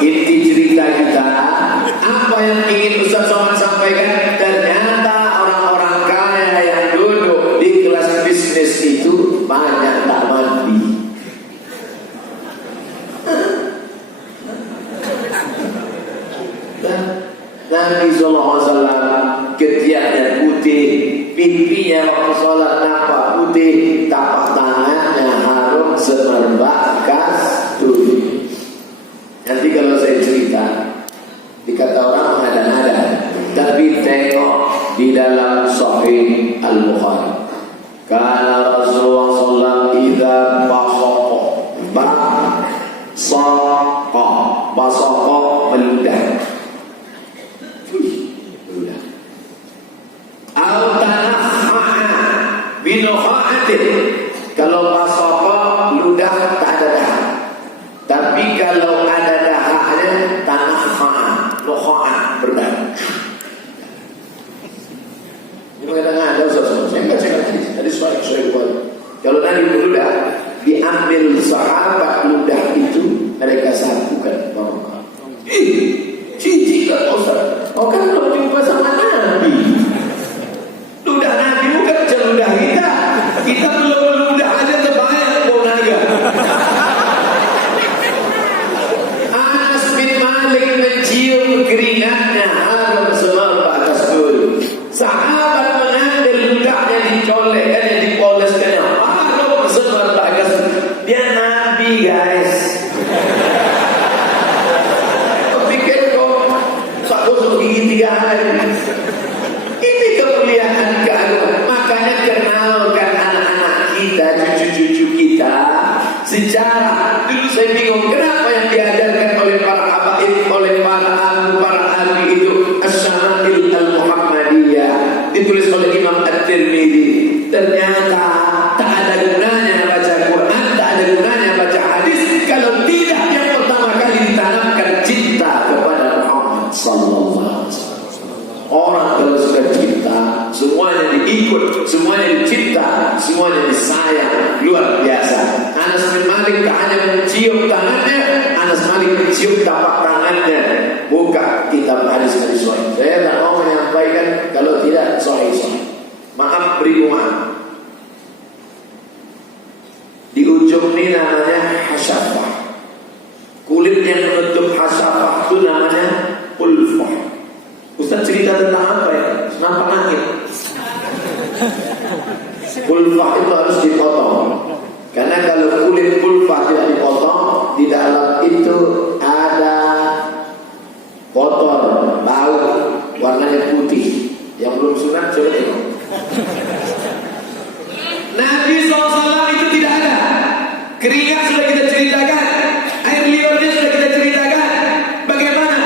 inti cerita kita, apa yang ingin Ustaz Somad sampaikan, ternyata orang-orang kaya yang duduk di kelas bisnis itu banyak tak mandi. Nabi SAW ketiaknya putih, pipinya waktu sholat nampak putih, tapak tangannya harum semerbak kasturi. Nanti kalau saya cerita, dikata orang mengada-ngada, tapi tengok di dalam Sahih Al-Bukhari. Karena Rasulullah SAW idza basaqa meludah. Kalau basaqa ludah tak ada dahak. Tapi kalau ada dahaknya tanah nukha'ah berdarah. Ini kadang-kadang ada Ustaz. Saya baca hadis sahih Bukhari. Kalau Nabi berludah, diambil sahabat ludah itu, mereka satukan barokah. Cici kan Ustaz. Oh kan belum jumpa sama Nabi. Ludah Nabi bukan ludah kita. Kita belum ludah aja terbayang bau naga. Anas bin Malik mencium keringatnya harum semerbak kasturi. Sahabat mengambil ludahnya, dicolekkannya, dipoleskannya harum semerbak kasturi. Dia Nabi guys. Kau pikir kau tak gosok gigi 3 hari. Ini kemuliaan keagungan. Makanya kenalkan anak-anak kita, cucu-cucu kita sejarah. Dulu saya bingung kenapa yang diajarkan oleh para habaib, oleh para ahli itu Asy-Syama'il Al-Muhammadiyah, ditulis oleh Imam At-Tirmidzi. Ternyata tak ada gunanya baca Quran, tak ada gunanya baca hadis kalau tidak yang pertama kali ditanamkan cinta kepada Muhammad sallallahu alaihi wasallam. Orang kalau sudah cinta, semuanya diikut, semuanya dicinta, semuanya disayang, luar biasa. Anas bin Malik tak hanya mencium tangannya, Anas Malik mencium tapak tangannya. Buka kitab hadis-hadis sahih. Saya tak mau menyampaikan kalau tidak sahih. Maaf, beri maaf. Di ujung ini namanya hasyafah. Kulit yang menutup hasyafah itu namanya ulfah. Ustaz cerita tentang apa ya? Nampak angin. Ulfah itu harus dipotong. Karena kalau kulit ulfah tidak dipotong, di dalam itu ada kotor, bau, warnanya putih. Yang belum sunat coba tengok. Nabi SAW itu tidak ada. Keringat sudah kita ceritakan, air liurnya sudah kita ceritakan. Bagaimana?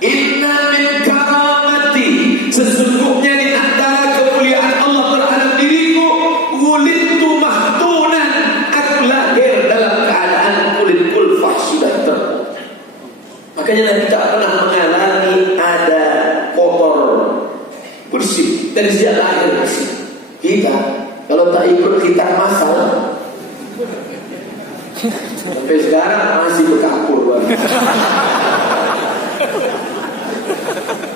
Inna min karamati, sesungguhnya di antara kemuliaan Allah terhadap diriku, wulidtu mahtunan, aku lahir dalam keadaan kulit ulfah sudah terpotong. Makanya Nabi tak pernah mengalami ada kotor, bersih dari sejak lahir bersih. Kita kalau tak ikut kitab masal sampai sekarang masih berkapur.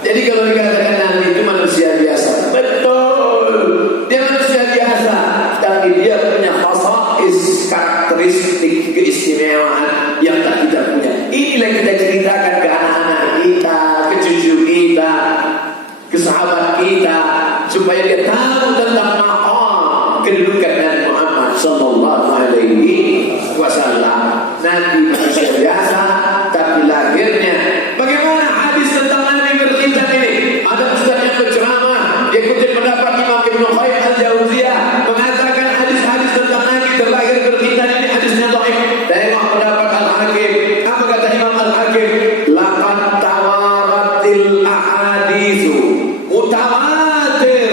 Jadi kalau dikatakan Nabi itu manusia biasa, betul, dia manusia biasa, tapi dia punya khasa'is, karakteristik keistimewaan yang tak kita punya. Inilah kita ceritakan ke anak-anak kita, ke cucu kita, ke sahabat kita, supaya dia tahu tentang maqam kedudukan Nabi Muhammad sallallahu alaihi wasallam. Nabi manusia biasa, tapi lahirnya bagaimana? Hadis tentang Nabi berkhitan ini, ada ustaz yang berceramah, dia kutip pendapat Imam Ibnu Qayyim Al-Jauziyah mengatakan hadis-hadis tentang Nabi terlahir berkhitan ini hadisnya dhaif. Tengok pendapat Al-Hakim. Apa kata Imam Al-Hakim? Laqad tawaratil ahaditsu, mutawatir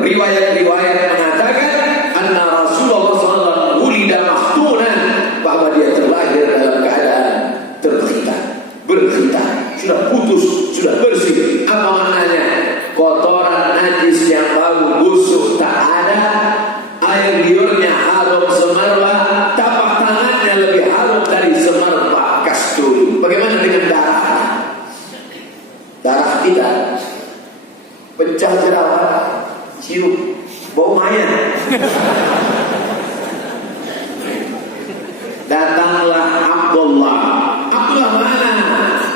riwayat-riwayat mengatakan anna Rasulullah SAW wulida mahtunan, bahwa dia terlahir dalam keadaan terkhitan, berkhitan, sudah putus, sudah bersih. Apa maknanya? Kotoran najis yang bau busuk tak ada, air liurnya harum semerbak, tapak tangannya lebih harum dari semerbak kasturi. kasturi. Bagaimana dengan darah? Darah kita pecah jerawat, cium bau mayat. Datanglah Abdullah. Abdullah mana?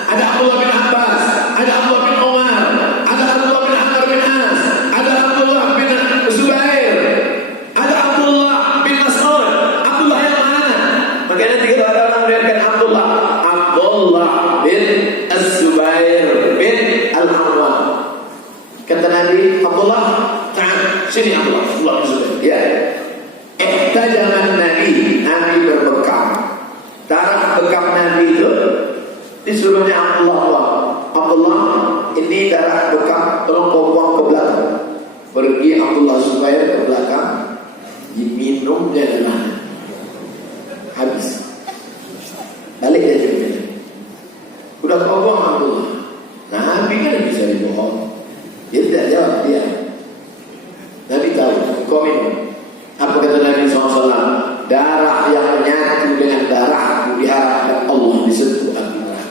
Ada Abdullah bin Abbas, ada Abdullah bin Umar, ada Abdullah bin Amr bin As, ada Abdullah bin Zubair, ada Abdullah bin Mas'ud. Abdullah yang mana? Makanya tiga ada orang melihatkan Abdullah. Abdullah bin Az-Zubair bin Al-Awwam. Kata Nabi, Abdullah, ta'al, sini Abdullah, Abdullah bin Zubair. Ya. Ihtajaman Nabi, Nabi berbekam. Darah bekam Nabi itu disuruhnya Abdullah, ini darah bekam, tolong kau buang ke belakang. Pergi Abdullah Zubair ke belakang, diminumnya dengan habis. Balik dia jadi. Udah kau buang Abdullah. Nabi kan bisa dibohong. Dia tidak jawab dia. Nabi tahu, kau minum. Apa kata Nabi SAW? Darah yang menyatu dengan darahku diharapkan Allah disentuh hati mereka.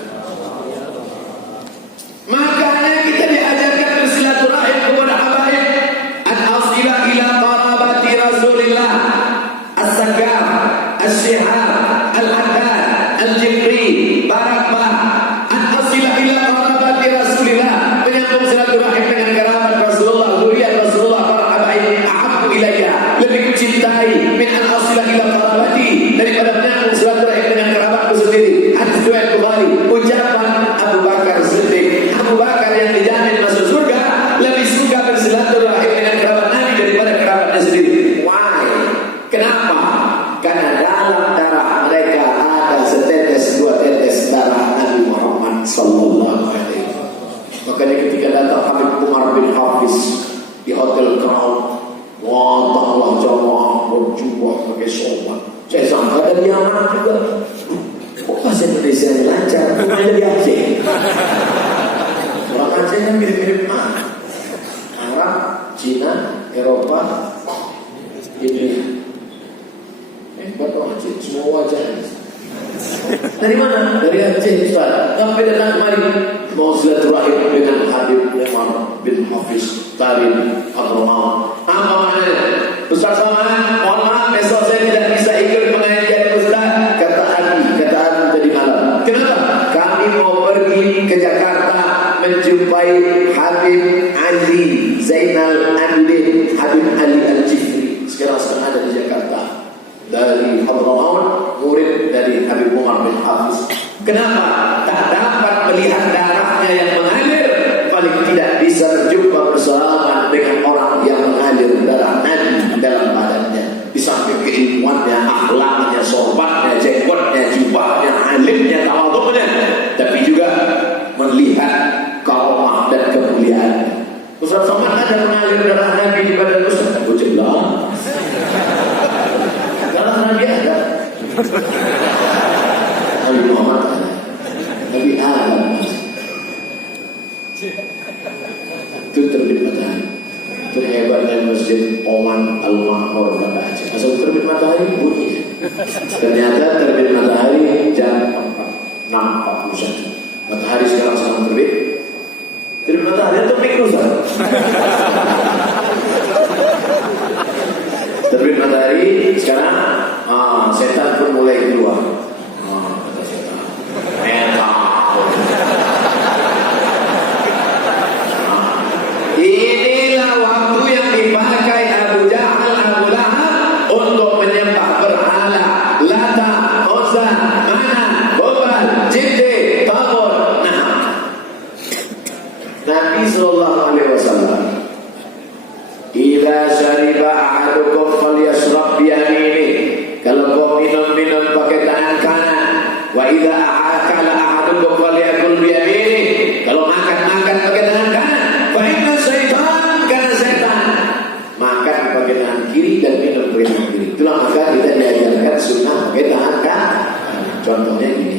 Makanya kita diajarkan bersilaturahim kepada habaib. An-asila ila qarabati Rasulillah, as-sakar, as-sihar, al-haddad, al-jibri, barakbah. An-asila ila qarabati Rasulillah, menyambung silaturahim dengan kerabat Rasulullah, zuriat Rasulullah, para habaib. Ahabbu ilayya, lebih kucintai min an-asila ila qarabati, daripada menyambung silaturahim dengan kerabatku sendiri. Hadis riwayat Bukhari, ucapan Abu Bakar Siddiq. Abu Bakar yang dijamin masuk surga lebih suka bersilaturahim dengan kerabat Nabi daripada kerabatnya sendiri. Why? Kenapa? Karena dalam darah mereka ada setetes dua tetes darah Nabi Muhammad sallallahu alaihi wasallam. Makanya ketika datang Habib Umar bin Hafiz di Hotel Crown, datanglah jamaah berjubah pakai sorban. Saya sangka ada di Yaman juga. Kok bahasa Indonesia lancar? Bukan ada di Aceh. Orang Aceh kan mirip-mirip mana? Arab, Cina, Eropa, India. Bapak Aceh, semua wajah. Dari mana? Dari Aceh, Ustaz. Sampai datang kemari mau silaturahim dengan Habib Umar bin Hafiz Tarim Abdurrahman. Apa maknanya? Ustaz Saman, mohon maaf besok saya tidak bisa ikut pengajian Ustaz. Kata Abi tadi malam. Kenapa? Kami mau pergi ke Jakarta menjumpai Habib Ali Zainal Abidin, Habib Ali Al-Jifri. Sekarang sedang ada di Jakarta. Dari Abdurrahman, murid dari Habib Umar bin Hafiz. Kenapa? Tak dapat melihat darahnya yang mengalir, paling tidak bisa berjumpa bersama dengan orang yang mengalir darah Nabi dalam badannya. Di samping keilmuannya, akhlaknya, sorbannya, jenggotnya, jubahnya, alimnya, tawadhu'nya, tapi juga melihat karomah dan kemuliaan. Ustaz Somad ada mengalir darah Nabi di badan Ustaz? Aku jelas. Darah Nabi ada. Nabi Muhammad ada. Nabi Adam. Itu terbit matahari. Itu hebatnya Masjid Oman Al-Mahmur pada Aceh. Asal terbit matahari bunyi. Ternyata terbit matahari jam 6.41. Matahari sekarang sedang terbit. Terbit matahari atau mikrosan? Terbit matahari sekarang setan pun mulai keluar. Kata setan. Inilah waktu yang dipakai Abu Jahal, Abu Lahab untuk menyembah berhala, Lata, Uzza, Manat, Hubal, Jibti, Tabur. Nabi sallallahu alaihi wasallam, "Idza syariba ahadukum falyashrab bi yaminihi." Kalau kau minum pakai tangan kanan. Wa idza akala ahadukum falyakul bi yaminihi. Kalau makan pakai tangan kanan. Fa inna syaitan kana syaitan. Makan pakai tangan kiri dan minum pakai tangan kiri. Itulah maka kita diajarkan sunnah pakai tangan kanan. Contohnya gini.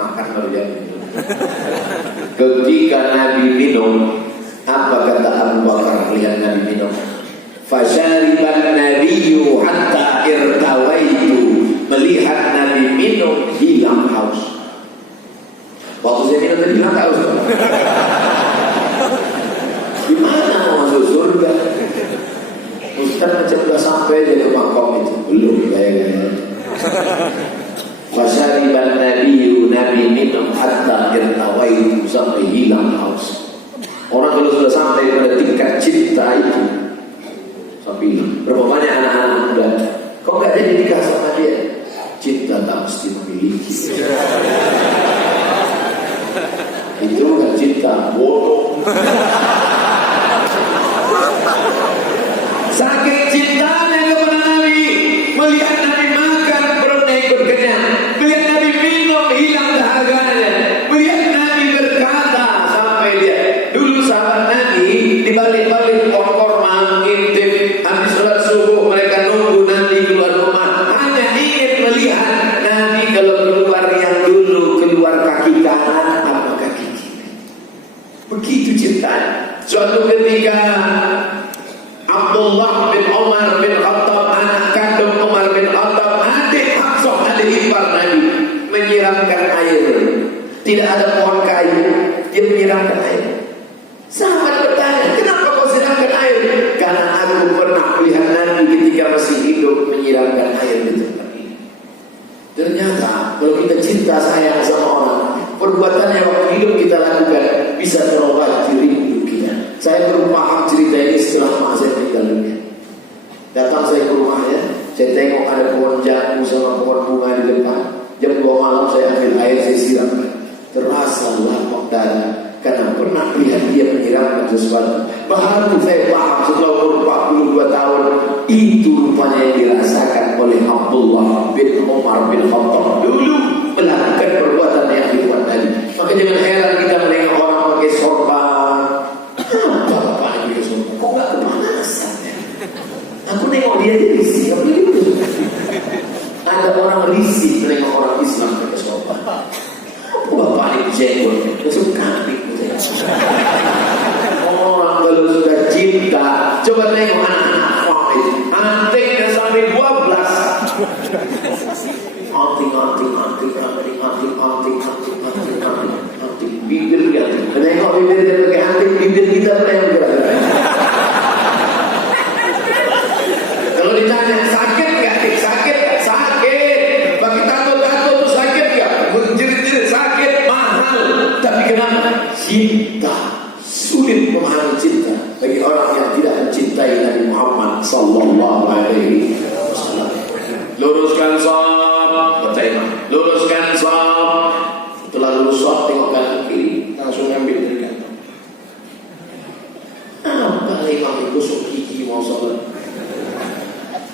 Makan baru jadi. Ketika Nabi minum, apa kata Abu Bakar melihat Nabi minum? nabiyyu hatta irtawaitu, melihat Nabi minum hilang haus. Waktu saya minum tadi hilang haus. Gimana mau masuk surga? Ustaz macam sudah sampai dia ke makom itu. Belum gaya-gaya. Fasyariban nabiyyu, Nabi minum hatta irtawaitu, sampai hilang haus. Orang kalau sudah sampai pada tingkat cinta itu sampai hilang. Berapa banyak anak-anak muda, kok gak jadi nikah sama dia? Cinta tak mesti memiliki. Itu bukan cinta, bodoh. Saking cintanya kepada Nabi, melihat Nabi makan perutnya ikut kenyang, melihat Nabi minum hilang dahaganya, melihat Nabi berkata sampai dia. Dulu sahabat Nabi di balik-balik pohon korma ngintip, habis sholat subuh mereka nunggu Nabi keluar rumah, hanya ingin melihat Nabi kalau keluar yang dulu keluar kaki kanan apa kaki kiri. Begitu cintanya. Suatu ketika Abdullah bin Umar bin Khattab, anak kandung Umar bin Khattab, adik Hafsah, adik ipar Nabi, menyiramkan air. Tidak ada pohon kayu, dia menyiramkan air. Sahabat bertanya, kenapa kau siramkan air? Karena aku pernah melihat Nabi ketika masih hidup menyiramkan air di tempat ini. Ternyata kalau kita cinta sayang sama orang, perbuatan yang waktu hidup kita lakukan bisa terobati rindu kita. Saya baru paham cerita ini setelah mak saya meninggal dunia. Datang saya ke rumahnya, saya tengok ada pohon jambu sama pohon bunga di depan. Jam 2 malam saya ambil air, saya siramkan. Terasa lapang dada karena pernah lihat dia menyiramkan sesuatu. Baru saya paham setelah umur 42 tahun, itu rupanya yang dirasakan oleh Abdullah bin Umar bin Khattab dulu melakukan perbuatan yang dibuat tadi. Maka jangan heran kita menengok orang pakai sorban. Apa bapaknya pakai sorban? Kok gak kepanasan ya? Aku nengok dia aja risih. Apa gitu? Ada orang risih menengok orang Islam pakai sorban. Apa bapaknya jenggot? Dia suka orang kalau sudah cinta, coba tengok anak-anak Fahid, antingnya sampai 12. Anting, bibir dia. Tengok bibir dia pakai anting, bibir kita pernah yang gerak-gerak. Kalau ditanya sakit nggak? Sakit. Bagi tato-tato itu sakit nggak? Menjerit-jerit sakit, mahal. Tapi kenapa? Cinta. Sulit memahami cinta bagi orang yang tidak mencintai Nabi Muhammad sallallahu alaihi wasallam. Luruskan shaf, bertanya. Luruskan shaf. Setelah lurus shaf, tengok kanan kiri, langsung ambil dari kantong. Apa imam itu gigi mau salat?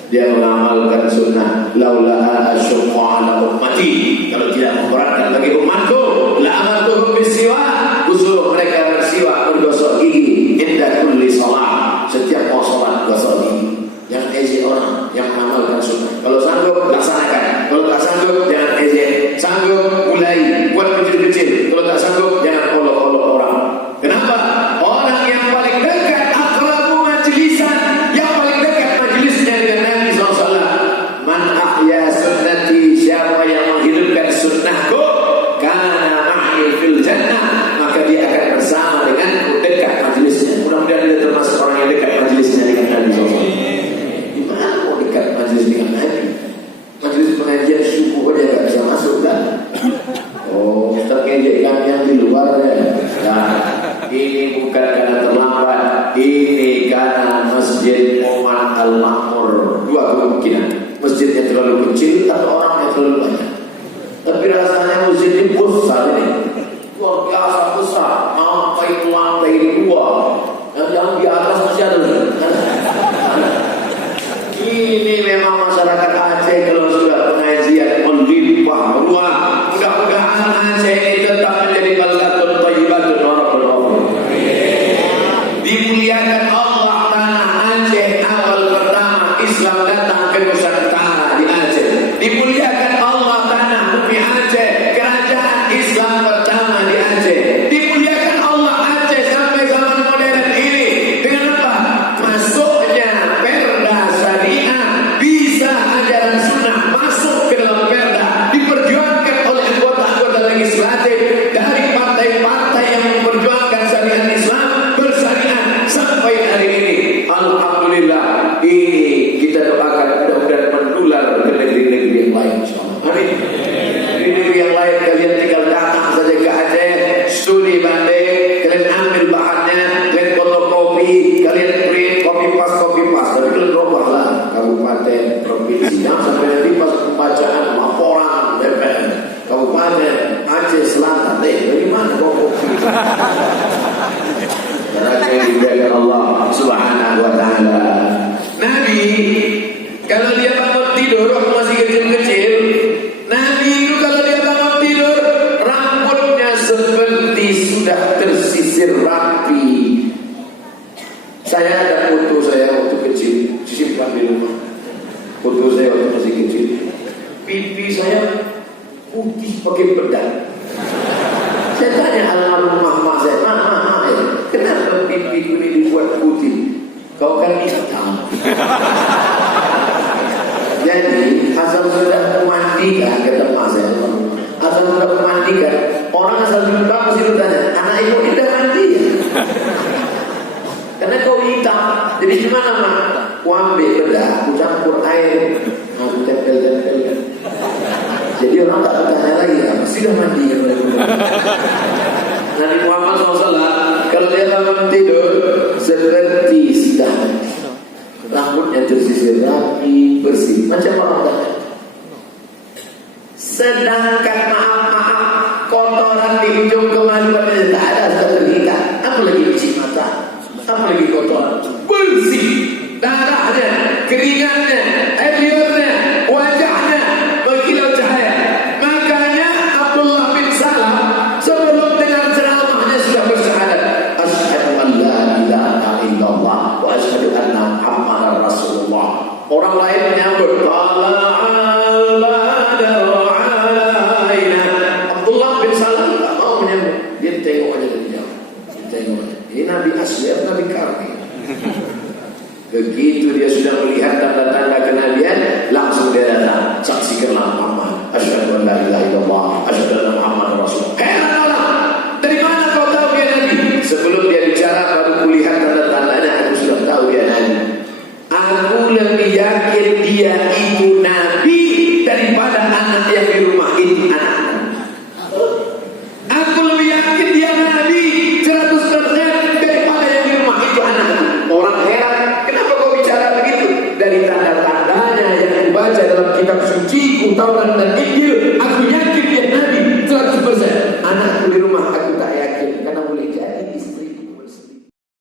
Dia mengamalkan sunnah. Laula asyqa ala ummati, kalau tidak memberatkan bagi umatku, la amartuhum bisiwak, usuruh mereka bersiwak, bergosok gigi inda kulli salat, setiap mau salat gosok gigi. Jangan ejek orang yang mengamalkan sunnah. Kalau sanggup laksanakan, kalau tak sanggup jangan ejek. Sanggup mulai buat kecil-kecil, kalau tak sanggup jangan olok-olok orang. Kenapa? Orang yang paling dekat aqrabu majlisan, yang paling dekat majlisnya dengan Nabi SAW. Man ahya sunnati, siapa yang menghidupkan sunnahku, kana ma'i fil jannah, maka dia akan bersama denganku dekat majlisnya. Mudah-mudahan dia termasuk orang yang dekat majlisnya dengan Nabi SAW. Gimana mau dekat majlis dengan Nabi? Majlis pengajian subuh aja gak bisa masuk kan? Oh, terkejutkan yang di luar ya. Nah, ini bukan karena terlambat, ini karena Masjid Umar Al-Makmur. Dua kemungkinan, masjidnya terlalu kecil atau orangnya terlalu banyak. Tapi rasanya masjid ini besar ini, luar biasa besar, sampai lantai 2. Dan yang di atas masih ada. Ini memang masyarakat Aceh kalau sudah pengajian melimpah ruah. Mudah-mudahan Aceh ini tetap menjadi baldatun thayyibatun wa rabbul ghafur. Dimuliakan Allah tanah Aceh. Awal pertama Islam datang ke Nusantara di Aceh. Dimuliakan Allah tanah bumi Aceh. Kerajaan Islam pertama di Aceh. Dimuliakan Allah Aceh sampai zaman modern ini. Dengan apa? ini kita doakan mudah-mudahan menular ke negeri-negeri yang lain, insyaallah. Amin. Negeri yang lain kalian tinggal datang saja ke Aceh, studi banding, kalian ambil bahannya, kalian fotokopi, kalian print, copy paste, tapi kalian robahlah kabupaten, provinsi, sampai nanti pas pembacaan laporan DPR Kabupaten Aceh Selatan, bagaimana kopi? Karena dijaga Allah Subhanahu wa taala. Nabi kalau dia bangun tidur waktu masih kecil-kecil, Nabi itu kalau dia bangun tidur rambutnya seperti sudah tersisir rapi. Saya ada foto saya waktu kecil, simpan di rumah. Foto saya waktu masih kecil. Pipi saya putih pakai bedak. Saya tanya almarhum mama saya, kenapa pipiku ini dibuat putih? Kau kan hitam. Jadi asal sudah memandikan, kata mak saya, asal sudah memandikan, orang asal jumpa mesti bertanya, anak ibu tidak mandi ya? Karena kau hitam. Jadi gimana mak? Ku ambil bedak, ku campur air, aku tempel-tempel. Jadi orang tak bertanya lagi, apa sudah mandi ya? Nabi Muhammad SAW kalau dia bangun tidur seperti sudah mandi, rambutnya tersisir rapi, bersih, macam orang tanya. Sedangkan maaf, kotoran di ujung kemaluan tak ada, sudah terhita. Apa lagi cuci mata? Apa lagi kotoran? Bersih, darahnya, keringatnya, air liurnya, wajahnya berkilau cahaya. Makanya Abdullah bin Salam sebelum dengar ceramahnya sudah bersyahadat, asyhadu an la ilaha illallah wa asyhadu anna Muhammadar Rasulullah. Orang lain menyambut Abdullah bin Salam tak mau menyambut. Dia tengok aja dari jauh. Dia tengok aja. Ini Nabi asli atau Nabi karni? Begitu dia sudah melihat tanda-tanda kenabian, langsung dia datang, saksikanlah Muhammad, asyhadu an la ilaha illallah, asyhadu anna Muhammadar Rasulullah. Heran orang, dari mana kau tahu dia Nabi? Sebelum dia bicara baru kulihat tanda-tandanya, aku sudah tahu dia Nabi. Aku lebih yakin dia itu